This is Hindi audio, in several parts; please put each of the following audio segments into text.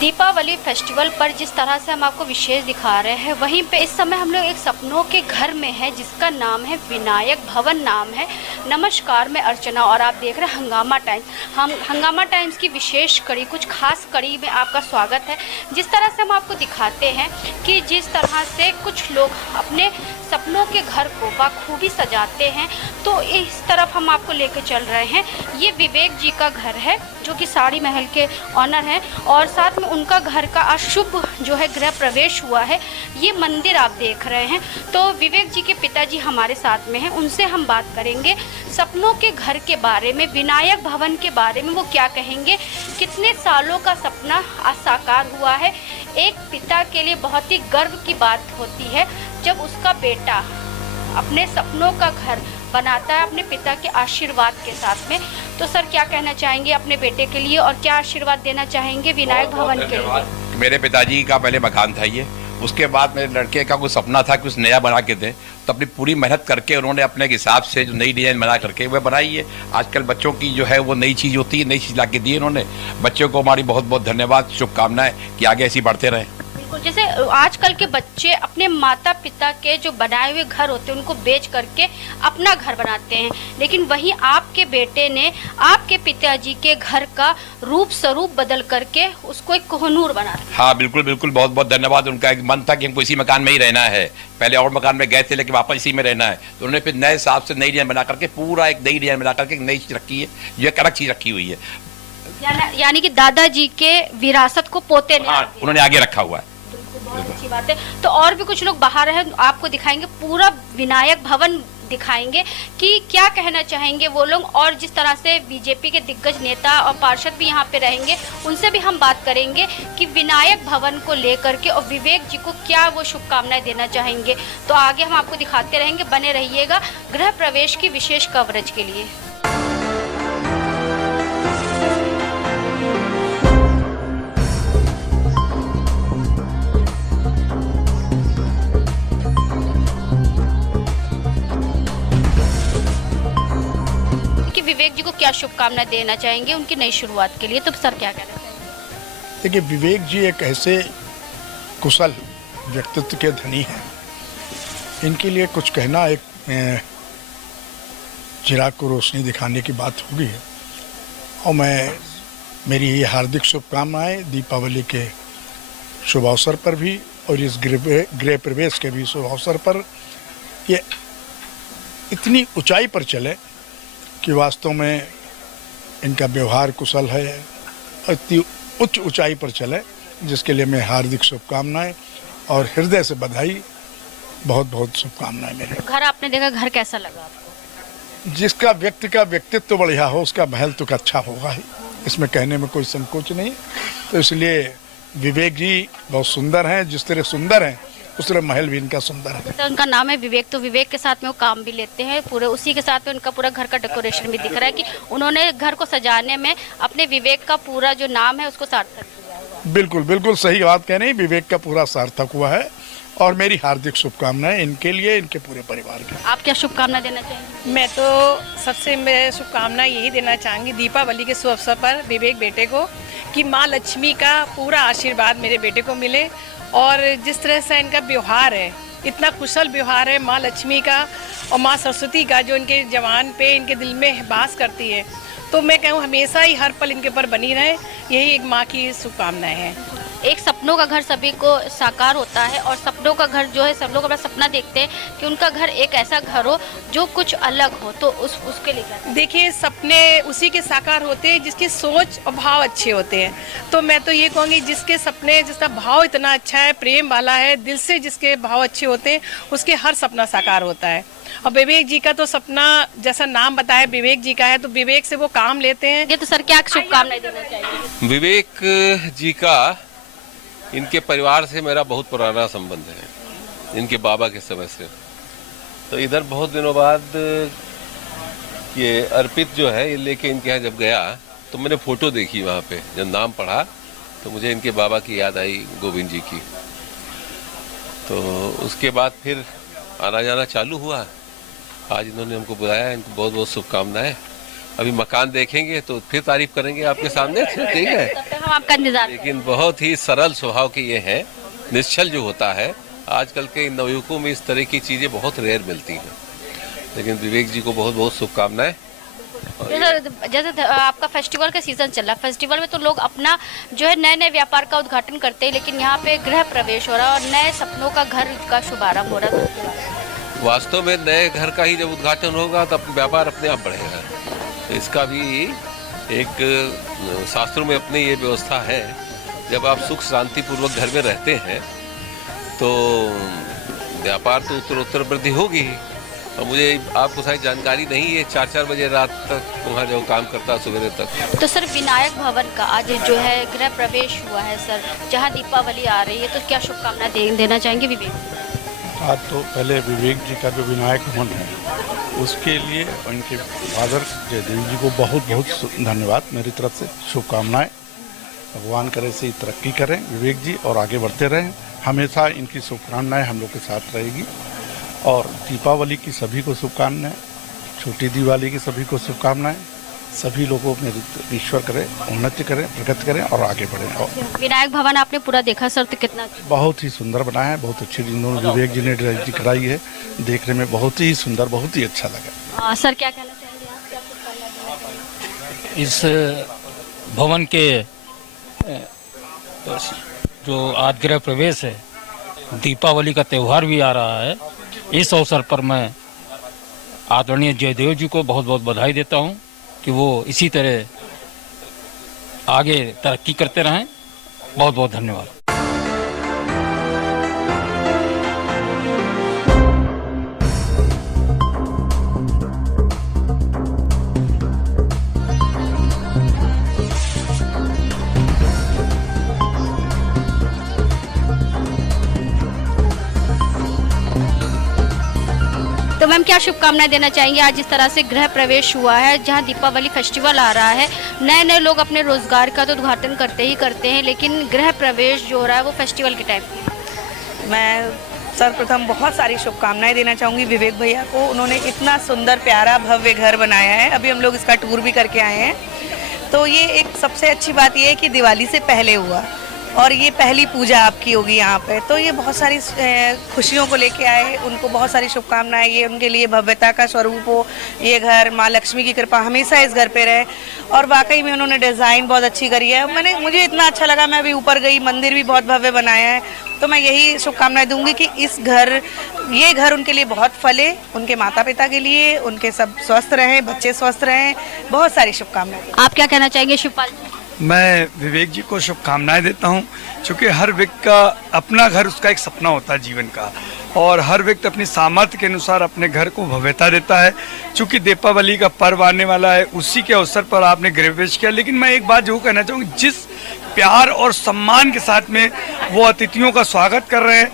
दीपावली फेस्टिवल पर जिस तरह से हम आपको विशेष दिखा रहे हैं, वहीं पे इस समय हम लोग एक सपनों के घर में है जिसका नाम है विनायक भवन नाम है। नमस्कार, मैं अर्चना और आप देख रहे हैं हंगामा टाइम्स। हम हंगामा टाइम्स की विशेष कड़ी, कुछ खास कड़ी में आपका स्वागत है। जिस तरह से हम आपको दिखाते हैं कि जिस तरह से कुछ लोग अपने सपनों के घर को बखूबी सजाते हैं, तो इस तरफ हम आपको लेकर चल रहे हैं। ये विवेक जी का घर है जो कि साड़ी महल के ऑनर हैं, और साथ में उनका घर का आज शुभ जो है गृह प्रवेश हुआ है। ये मंदिर आप देख रहे हैं। तो विवेक जी के पिताजी हमारे साथ में हैं, उनसे हम बात करेंगे सपनों के घर के बारे में, विनायक भवन के बारे में। वो क्या कहेंगे, कितने सालों का सपना आज साकार हुआ है। एक पिता के लिए बहुत ही गर्व की बात होती है जब उसका बेटा अपने सपनों का घर बनाता है अपने पिता के आशीर्वाद के साथ में। तो सर, क्या कहना चाहेंगे अपने बेटे के लिए और क्या आशीर्वाद देना चाहेंगे विनायक भवन के लिए? मेरे पिताजी का पहले मकान था ये, उसके बाद मेरे लड़के का कुछ सपना था कुछ नया बना के दे, तो अपनी पूरी मेहनत करके उन्होंने अपने हिसाब से जो नई डिजाइन बना करके वह बनाई है। आजकल बच्चों की जो है वो नई चीज़ होती है, नई चीज़ ला के दी इन्होंने। बच्चों को हमारी बहुत बहुत धन्यवाद, शुभकामनाएं कि आगे ऐसी बढ़ते रहें। जैसे आजकल के बच्चे अपने माता पिता के जो बनाए हुए घर होते हैं उनको बेच करके अपना घर बनाते हैं, लेकिन वहीं आपके बेटे ने आपके पिताजी के घर का रूप स्वरूप बदल करके उसको एक कोहनूर बना दिया। हाँ बिल्कुल बिल्कुल, बहुत बहुत धन्यवाद। उनका एक मन था कि हमको इसी मकान में ही रहना है। पहले और मकान में गए थे लेकिन वापस इसी में रहना है, तो उन्होंने फिर नए हिसाब से नई डिजाइन बना करके पूरा एक नई डिजाइन बना करके एक नई चीज रखी है, जो एक अलग चीज रखी हुई है। यानी कि दादाजी के विरासत को पोते ने उन्होंने आगे रखा हुआ है। बहुत अच्छी बात है। तो और भी कुछ लोग बाहर हैं, आपको दिखाएंगे पूरा विनायक भवन दिखाएंगे कि क्या कहना चाहेंगे वो लोग। और जिस तरह से बीजेपी के दिग्गज नेता और पार्षद भी यहाँ पे रहेंगे, उनसे भी हम बात करेंगे कि विनायक भवन को लेकर के और विवेक जी को क्या वो शुभकामनाएं देना चाहेंगे। तो आगे हम आपको दिखाते रहेंगे, बने रहिएगा गृह प्रवेश की विशेष कवरेज के लिए। विवेक जी को क्या शुभकामनाएं देना चाहेंगे उनकी नई शुरुआत के लिए? तो सर क्या कहना चाहेंगे? देखिए, विवेक जी एक ऐसे कुशल व्यक्तित्व के धनी हैं, इनके लिए कुछ कहना एक चिराग को रोशनी दिखाने की बात होगी है। और मेरी ये हार्दिक शुभकामनाएं दीपावली के शुभ अवसर पर भी और इस गृह प्रवेश के भी शुभ अवसर पर ये इतनी ऊंचाई पर चले कि वास्तव में इनका व्यवहार कुशल है, इतनी उच्च ऊंचाई पर चले, जिसके लिए मैं हार्दिक शुभकामनाएं और हृदय से बधाई, बहुत बहुत शुभकामनाएं। मेरे घर आपने देखा, घर कैसा लगा आपको? जिसका व्यक्ति का व्यक्तित्व बढ़िया हो उसका महल तो अच्छा होगा ही, इसमें कहने में कोई संकोच नहीं। तो इसलिए विवेक जी बहुत सुंदर हैं, जिस तरह सुंदर हैं उस तरह महल भी इनका सुंदर है। तो उनका नाम है विवेक, तो विवेक के साथ में वो काम भी लेते हैं पूरे, उसी के साथ में उनका पूरा घर का डेकोरेशन भी दिख रहा है कि उन्होंने घर को सजाने में अपने विवेक का पूरा जो नाम है उसको सार्थक किया। बिल्कुल बिल्कुल सही बात कह रहे हैं, विवेक का पूरा सार्थक हुआ है। और मेरी हार्दिक शुभकामनाएं इनके लिए, इनके पूरे परिवार के। आप क्या शुभकामना देना चाहेंगे? मैं तो सबसे मैं शुभकामना यही देना चाहूँगी दीपावली के शुभ अवसर पर विवेक बेटे को, कि माँ लक्ष्मी का पूरा आशीर्वाद मेरे बेटे को मिले। और जिस तरह से इनका व्यवहार है, इतना कुशल व्यवहार है माँ लक्ष्मी का और माँ सरस्वती का, जो इनके जवान पे इनके दिल में वास करती है। तो मैं कहूँ हमेशा ही हर पल इनके ऊपर बनी रहे, यही एक माँ की शुभकामनाएं हैं। एक सपनों का घर सभी को साकार होता है, और सपनों का घर जो है सब लोग अपना सपना देखते हैं कि उनका घर एक ऐसा घर हो जो कुछ अलग हो। तो उसके लिए देखिए, सपने उसी के साकार होते हैं जिसकी सोच और भाव अच्छे होते हैं। तो मैं तो ये कहूँगी जिसके सपने, जिसका भाव इतना अच्छा है, प्रेम वाला है, दिल से जिसके भाव अच्छे होते हैं, उसके हर सपना साकार होता है। और विवेक जी का तो सपना जैसा नाम बताया विवेक जी का है, तो विवेक से वो काम लेते हैं। ये तो सर क्या शुभकामनाएं देना चाहिए? विवेक जी का, इनके परिवार से मेरा बहुत पुराना संबंध है, इनके बाबा के समय से। तो इधर बहुत दिनों बाद ये अर्पित जो है ये लेके इनके यहाँ जब गया तो मैंने फोटो देखी वहाँ पे, जब नाम पढ़ा तो मुझे इनके बाबा की याद आई, गोविंद जी की। तो उसके बाद फिर आना जाना चालू हुआ। आज इन्होंने हमको बुलाया, इनको बहुत बहुत शुभकामनाएं। अभी मकान देखेंगे तो फिर तारीफ करेंगे आपके सामने, ठीक है। तब तक हम आपका इंतजार करें। लेकिन बहुत ही सरल स्वभाव के ये हैं, निश्चल जो होता है। आजकल के नवयुवकों में इस तरह की चीज़ें बहुत रेयर मिलती हैं। लेकिन विवेक जी को बहुत बहुत शुभकामनाएं। जैसे आपका फेस्टिवल का सीजन चल रहा है, फेस्टिवल में तो लोग अपना जो है नए नए व्यापार का उद्घाटन करते हैं, लेकिन यहाँ पे गृह प्रवेश हो रहा है और नए सपनों का घर का शुभारंभ हो रहा है। वास्तव में नए घर का ही जब उद्घाटन होगा तब व्यापार अपने आप बढ़ेगा। तो इसका भी एक शास्त्रों में अपनी ये व्यवस्था है, जब आप सुख शांति पूर्वक घर में रहते हैं तो व्यापार तो उत्तरोत्तर वृद्धि होगी ही। और मुझे आपको सारी जानकारी नहीं है, 4-4 बजे रात तक वहाँ जो काम करता सवेरे तक। तो सर विनायक भवन का आज जो है गृह प्रवेश हुआ है सर, जहाँ दीपावली आ रही है, तो क्या शुभकामनाएं देना चाहेंगे विवेक? आज तो पहले विवेक जी का जो विनायक भवन है उसके लिए उनके फादर जयदेव जी को बहुत बहुत धन्यवाद मेरी तरफ से, शुभकामनाएं। भगवान करे से तरक्की करें विवेक जी और आगे बढ़ते रहें। हमेशा इनकी शुभकामनाएं हम लोग के साथ रहेगी। और दीपावली की सभी को शुभकामनाएं, छोटी दिवाली की सभी को शुभकामनाएं। सभी लोगों में ईश्वर करें, उन्नति करें, प्रगति करें और आगे बढ़ें। और विनायक भवन आपने पूरा देखा सर, तो कितना बहुत ही सुंदर बनाया है, बहुत अच्छी इन्होंने विवेक जी ने डिजाइन कराई है, देखने में बहुत ही सुंदर, बहुत ही अच्छा लगा। सर क्या कहना चाहेंगे आप, क्या शुभकामनाएं देना चाहेंगे? इस भवन के जो आज गृह प्रवेश है, दीपावली का त्यौहार भी आ रहा है, इस अवसर पर मैं आदरणीय जयदेव जी को बहुत बहुत बधाई देता हूं कि वो इसी तरह आगे तरक्की करते रहें। बहुत बहुत धन्यवाद। तो मैम क्या शुभकामनाएं देना चाहेंगे? आज इस तरह से गृह प्रवेश हुआ है, जहां दीपावली फेस्टिवल आ रहा है, नए नए लोग अपने रोजगार का तो उद्घाटन करते ही करते हैं, लेकिन गृह प्रवेश जो हो रहा है वो फेस्टिवल के टाइप की। मैं सर्वप्रथम बहुत सारी शुभकामनाएं देना चाहूँगी विवेक भैया को। उन्होंने इतना सुंदर प्यारा भव्य घर बनाया है, अभी हम लोग इसका टूर भी करके आए हैं। तो ये एक सबसे अच्छी बात ये है कि दिवाली से पहले हुआ और ये पहली पूजा आपकी होगी यहाँ पे, तो ये बहुत सारी खुशियों को लेके आए। उनको बहुत सारी शुभकामनाएं, ये उनके लिए भव्यता का स्वरूप हो, ये घर माँ लक्ष्मी की कृपा हमेशा इस घर पे रहे। और वाकई में उन्होंने डिज़ाइन बहुत अच्छी करी है, मुझे इतना अच्छा लगा। मैं अभी ऊपर गई, मंदिर भी बहुत भव्य बनाया है। तो मैं यही शुभकामनाएं दूंगी कि ये घर उनके लिए बहुत फले, उनके माता पिता के लिए, उनके सब स्वस्थ रहें, बच्चे स्वस्थ रहें। बहुत सारी शुभकामनाएं। आप क्या कहना चाहेंगे शिवपाल? मैं विवेक जी को शुभकामनाएं देता हूं, क्योंकि हर व्यक्ति का अपना घर, उसका एक सपना होता है जीवन का, और हर व्यक्ति अपनी सामर्थ्य के अनुसार अपने घर को भव्यता देता है। चूँकि दीपावली का पर्व आने वाला है, उसी के अवसर पर आपने गृह प्रवेश किया। लेकिन मैं एक बात जरूर कहना चाहूँगी, जिस प्यार और सम्मान के साथ में वो अतिथियों का स्वागत कर रहे हैं,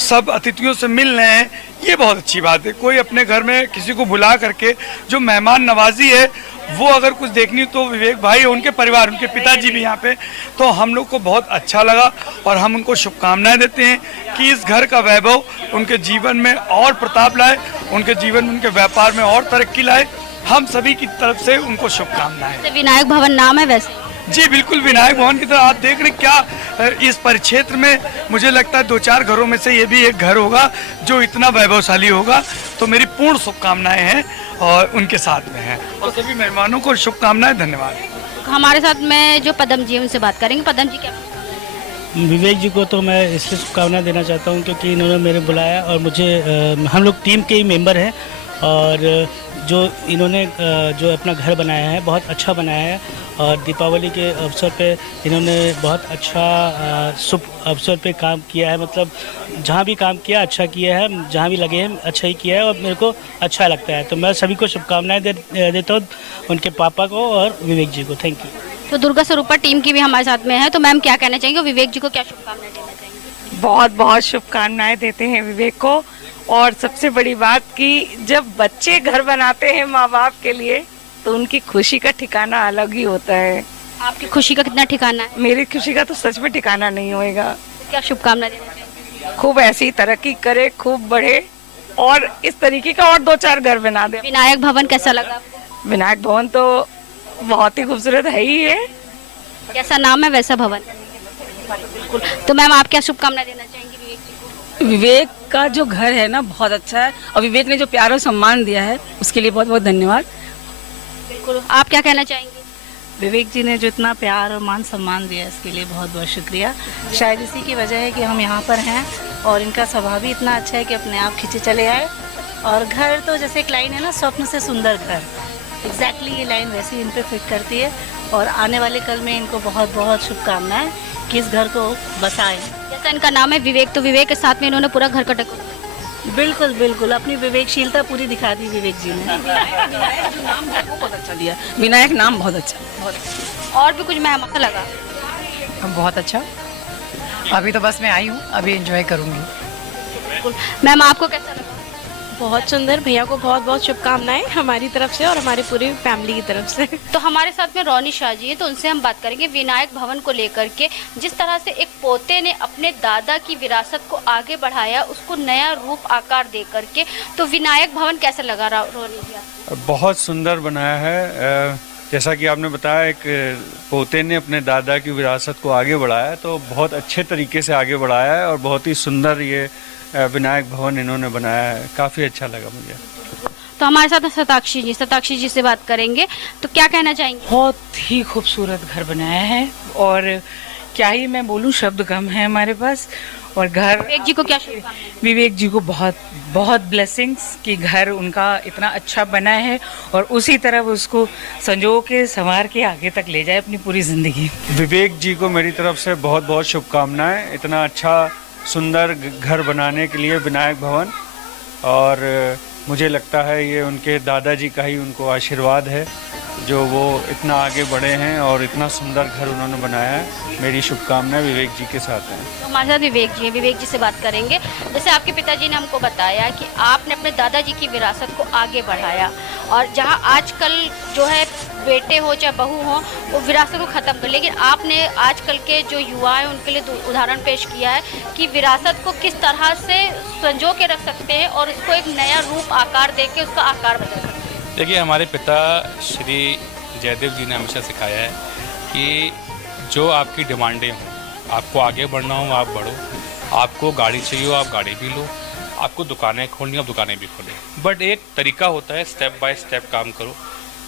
सब अतिथियों से मिल रहे हैं, ये बहुत अच्छी बात है। कोई अपने घर में किसी को बुला करके जो मेहमान नवाजी है, वो अगर कुछ देखनी तो विवेक भाई, उनके परिवार, उनके पिताजी भी यहाँ पे, तो हम लोग को बहुत अच्छा लगा। और हम उनको शुभकामनाएं देते हैं कि इस घर का वैभव उनके जीवन में और प्रताप लाए, उनके जीवन में, उनके व्यापार में और तरक्की लाए। हम सभी की तरफ से उनको शुभकामनाएं। विनायक भवन नाम है वैसे? जी बिल्कुल, विनायक भवन की तरह आप देख रहे क्या इस परिक्षेत्र में मुझे लगता है 2-4 घरों में से ये भी एक घर होगा जो इतना वैभवशाली होगा। तो मेरी पूर्ण शुभकामनाएं हैं और उनके साथ में हैं, और सभी मेहमानों को शुभकामनाएं। धन्यवाद। हमारे साथ में जो पदम जी, उनसे बात करेंगे। पदम जी क्या? विवेक जी को तो मैं इसलिए शुभकामनाएं देना चाहता हूं क्योंकि इन्होंने मेरे बुलाया, और मुझे हम लोग टीम के ही मेंबर हैं, और जो इन्होंने जो अपना घर बनाया है बहुत अच्छा बनाया है। और दीपावली के अवसर पे इन्होंने बहुत अच्छा शुभ अवसर पे काम किया है, मतलब जहाँ भी काम किया अच्छा किया है, जहाँ भी लगे हैं अच्छा ही किया है, और मेरे को अच्छा लगता है। तो मैं सभी को शुभकामनाएं देता हूँ, उनके पापा को और विवेक जी को। Thank you. तो दुर्गा स्वरूपा टीम की भी हमारे साथ में है, तो मैम क्या कहना चाहेंगे, विवेक जी को क्या शुभकामनाएं देना चाहेंगे? बहुत बहुत शुभकामनाएं देते हैं विवेक को। और सबसे बड़ी बात कि जब बच्चे घर बनाते हैं माँ बाप के लिए, तो उनकी खुशी का ठिकाना अलग ही होता है। आपकी खुशी का कितना ठिकाना है? मेरी खुशी का तो सच में ठिकाना नहीं होएगा। तो क्या शुभकामनाएं देना चाहेंगे? खूब ऐसी तरक्की करे, खूब बढ़े, और इस तरीके का और 2-4 घर बना दे। विनायक भवन कैसा लगा? विनायक भवन तो बहुत ही खूबसूरत है ही है। जैसा नाम है वैसा भवन। बिल्कुल। तो मैम आप क्या शुभकामनाएं देना चाहेंगी विवेक जी को? विवेक का जो घर है ना बहुत अच्छा है, और विवेक ने जो प्यार और सम्मान दिया है उसके लिए बहुत बहुत धन्यवाद। बिल्कुल। आप क्या कहना चाहेंगे? विवेक जी ने जो इतना प्यार और मान सम्मान दिया इसके लिए बहुत बहुत शुक्रिया। शायद इसी की वजह है कि हम यहाँ पर हैं, और इनका स्वभाव भी इतना अच्छा है कि अपने आप खींचे चले आए। और घर तो जैसे एक लाइन है ना, स्वप्न से सुंदर घर, एग्जैक्टली ये लाइन वैसे ही इन पे फिट करती है। और आने वाले कल में इनको बहुत बहुत शुभकामनाएं कि इस घर को बसाएं। जैसा इनका नाम है विवेक, तो विवेक के साथ में इन्होंने पूरा घर का डेकोरेशन। बिल्कुल बिल्कुल, अपनी विवेकशीलता पूरी दिखा दी विवेक जी ने। विनायक जो नाम है वो बहुत अच्छा दिया, विनायक नाम बहुत अच्छा, बहुत। और भी कुछ मेहमान लगा? बहुत अच्छा। अभी तो बस मैं आई हूँ, अभी एंजॉय करूँगी। बिल्कुल। मैम आपको कैसा लगा? बहुत सुंदर। भैया को बहुत बहुत शुभकामनाएं हमारी तरफ से और हमारी पूरी फैमिली की तरफ से। तो हमारे साथ में रोनी शाह जी है, तो उनसे हम बात करेंगे विनायक भवन को लेकर के। जिस तरह से एक पोते ने अपने दादा की विरासत को आगे बढ़ाया, उसको नया रूप आकार दे करके, तो विनायक भवन कैसा लगा रोनी जी आपको? बहुत सुंदर बनाया है। जैसा कि आपने बताया, एक पोते ने अपने दादा की विरासत को आगे बढ़ाया, तो बहुत अच्छे तरीके से आगे बढ़ाया है और बहुत ही सुंदर ये विनायक भवन इन्होंने बनाया है। काफ़ी अच्छा लगा मुझे। तो हमारे साथ सताक्षी जी से बात करेंगे, तो क्या कहना चाहेंगे? बहुत ही खूबसूरत घर बनाया है, और क्या ही मैं बोलूँ, शब्द कम है हमारे पास। और घर विवेक जी को क्या शुभकामनाएं? विवेक जी को बहुत बहुत ब्लेसिंग्स कि घर उनका इतना अच्छा बना है, और उसी तरह वो उसको संजो के संवार के आगे तक ले जाए अपनी पूरी ज़िंदगी। विवेक जी को मेरी तरफ से बहुत बहुत शुभकामनाएं, इतना अच्छा सुंदर घर बनाने के लिए विनायक भवन। और मुझे लगता है ये उनके दादाजी का ही उनको आशीर्वाद है, जो वो इतना आगे बढ़े हैं और इतना सुंदर घर उन्होंने बनाया है। मेरी शुभकामनाएं विवेक जी के साथ हैं। तो हमारे साथ विवेक जी से बात करेंगे। जैसे आपके पिताजी ने हमको बताया कि आपने अपने दादाजी की विरासत को आगे बढ़ाया, और जहां आजकल जो है बेटे हो चाहे बहू हो, वो विरासत को ख़त्म कर, लेकिन आपने आजकल के जो युवा हैं उनके लिए उदाहरण पेश किया है कि विरासत को किस तरह से संजो के रख सकते हैं और उसको एक नया रूप आकार दे के उसका आकार बदल सकते हैं। देखिए, हमारे पिता श्री जयदेव जी ने हमेशा सिखाया है कि जो आपकी डिमांडें हों, आपको आगे बढ़ना हो आप बढ़ो, आपको गाड़ी चाहिए हो आप गाड़ी भी लो, आपको दुकानें खोलनी हो आप दुकानें भी खोलें, बट एक तरीका होता है, स्टेप बाय स्टेप काम करो।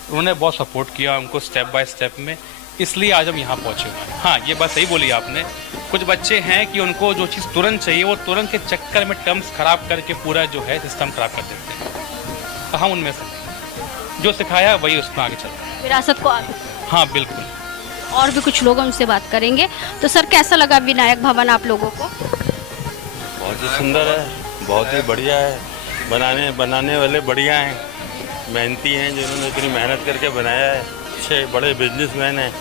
उन्होंने बहुत सपोर्ट किया हमको स्टेप बाय स्टेप में, इसलिए आज हम यहाँ पहुँचे हुए हैं। हाँ, ये बात सही बोली आपने। कुछ बच्चे हैं कि उनको जो चीज़ तुरंत चाहिए वो तुरंत के चक्कर में टर्म्स ख़राब करके पूरा जो है सिस्टम ख़राब कर देते हैं। तो हम उनमें से जो सिखाया वही उसमें आगे चलता है, विरासत को आगे। हाँ बिल्कुल। और भी कुछ लोग उनसे बात करेंगे। तो सर, कैसा लगा विनायक भवन आप लोगों को? बहुत ही सुंदर है, बहुत ही बढ़िया है। बनाने वाले बढ़िया हैं, मेहनती हैं, जिन्होंने इतनी मेहनत करके बनाया है। अच्छे बड़े बिजनेसमैन हैं,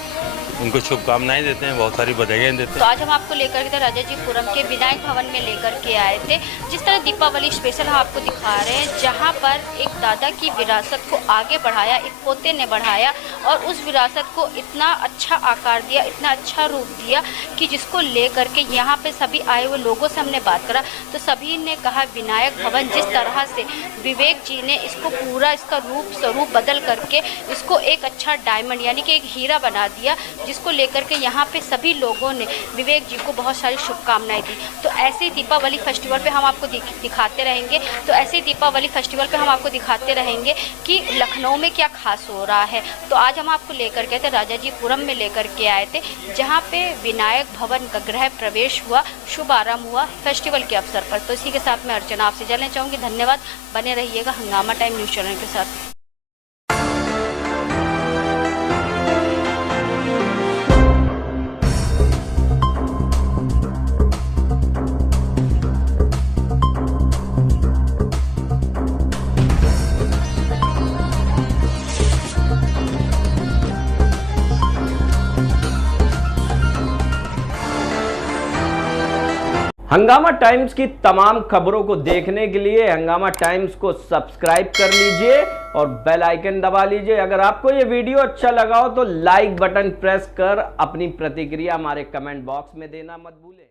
उनको शुभकामनाएं देते हैं, बहुत सारी बधाइयाँ देते हैं। तो आज हम आपको लेकर के राजाजीपुरम के विनायक भवन में लेकर के आए थे। जिस तरह दीपावली स्पेशल हम आपको दिखा रहे हैं, जहां पर एक दादा की विरासत को आगे बढ़ाया, एक पोते ने बढ़ाया और उस विरासत को इतना अच्छा आकार दिया, इतना अच्छा रूप दिया कि जिसको लेकर के यहाँ पे सभी आए हुए लोगों से हमने बात करा, तो सभी ने कहा विनायक भवन जिस तरह से विवेक जी ने इसको पूरा इसका रूप स्वरूप बदल करके इसको एक अच्छा डायमंड यानी कि एक हीरा बना दिया, जिसको लेकर के यहाँ पे सभी लोगों ने विवेक जी को बहुत सारी शुभकामनाएं दी। तो ऐसे ही दीपावली फेस्टिवल पे हम आपको दिखाते रहेंगे। तो ऐसे ही दीपावली फेस्टिवल पे हम आपको दिखाते रहेंगे कि लखनऊ में क्या खास हो रहा है। तो आज हम आपको लेकर के थे राजाजीपुरम में लेकर के आए थे, जहाँ पे विनायक भवन का गृह प्रवेश हुआ, शुभारंभ हुआ फेस्टिवल के अवसर पर। तो इसी के साथ मैं अर्चना आपसे जाना चाहूँगी। धन्यवाद, बने रहिएगा हंगामा टाइम न्यूज़ चैनल के साथ। हंगामा टाइम्स की तमाम खबरों को देखने के लिए हंगामा टाइम्स को सब्सक्राइब कर लीजिए और बेल आइकन दबा लीजिए। अगर आपको ये वीडियो अच्छा लगा हो तो लाइक बटन प्रेस कर अपनी प्रतिक्रिया हमारे कमेंट बॉक्स में देना मत भूलें।